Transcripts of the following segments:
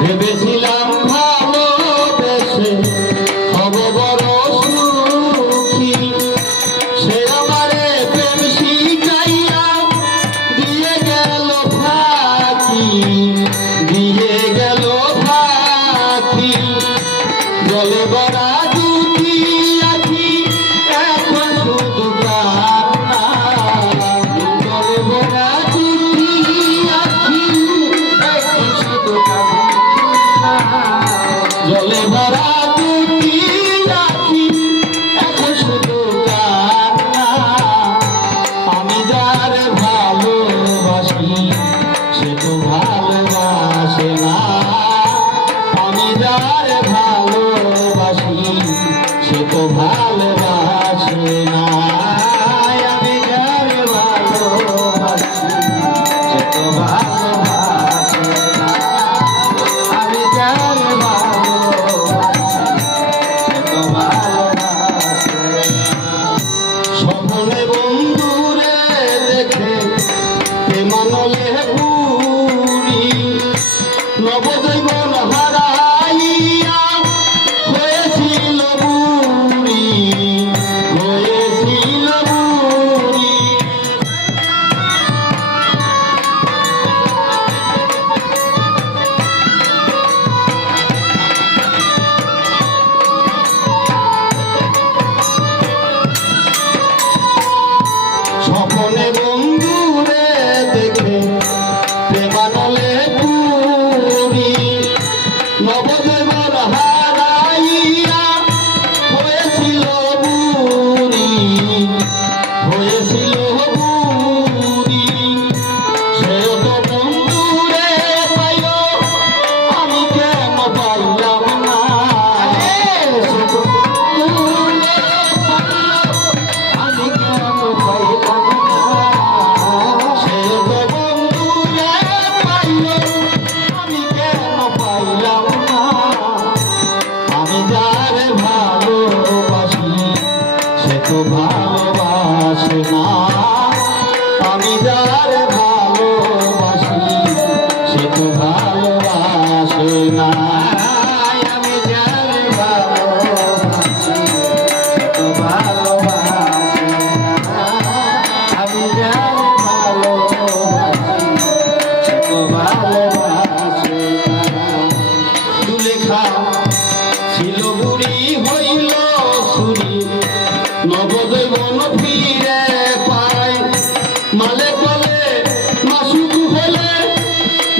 ভেবেছিলাম ভালোবেসে হব বড় সুখী, সে আমারে প্রেম শিখাইয়া দিয়ে গেল ফাঁকি, দিয়ে গেল ফাঁকি। জলে ভরা দুটি আখি এখন শুধু কান্না, জলে ভরা দুটি আখি এখন শুধু কান্না, জলে ভরা দুটি আখি এখন শুধু কান্না। আমি যারে ভালোবাসি সে তো ভালোবাসে না, আমি যারে ভালোবাসি সে তো ভালোবাসে না, আমি যারে ভালোবাসি সে তো ভালোবাসে না, আমি যারে ভালোবাসি সে তো ভালোবাসে না। স্বপ্নে বন্ধুরে দেখে প্রেমানলে পুরি, নবজৈবন হারাইয়া হয়েছিল বুড়ি, হয়েছিল বুড়ি। স্বপ্নে বন্ধুরে দেখে প্রেমানলে পুরি, নবজৈবন হারাইয়া হয়েছিল বুড়ি, হয়েছিল বুড়ি। সেও তো বন্ধুরে পাইল আমি কেন পাইলাম না, সে তো বন্ধুরে পাইল আমি কেন পাইলাম না, সে তো বন্ধুরে পাইল আমি কেন পাইলাম না। আমি যারে ভালোবাসি সে তো ভালোবাসে না, আমি যারে ভালোবাসি সে তো ভালোবাসে না, আমি যারে ভালোবাসি সে তো ভালোবাসে না, আমি যারে ভালোবাসি সে তো ভালোবাসে না। দুলেখা ছিল বুড়ি হইল সুরি, নবজৈবন ফিরে পায়, মালে কলে মাসুক হলে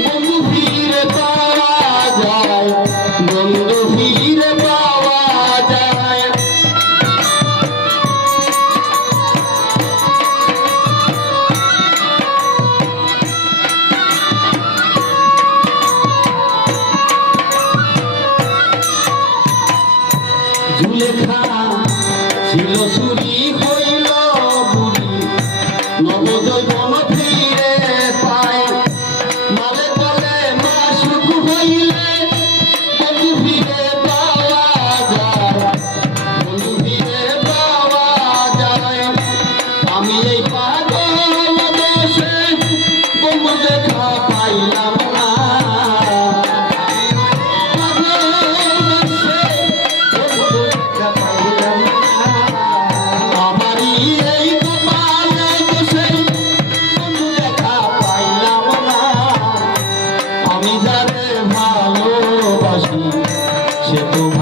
বন্ধু ফিরে পাওয়া যায়, বন্ধু ফিরে পাওয়া যায়। জুলেখা ছিল সুরি হইল বুড়ি, নবজৈবন ফিরে পায়, মালে কলে মাসুক হইলে বন্ধু ফিরে পাওয়া যায়, বন্ধু ফিরে পাওয়া যায়। আমি এই পাগল দেশে বন্ধু দেখা পাইলাম না, আমারই সে তো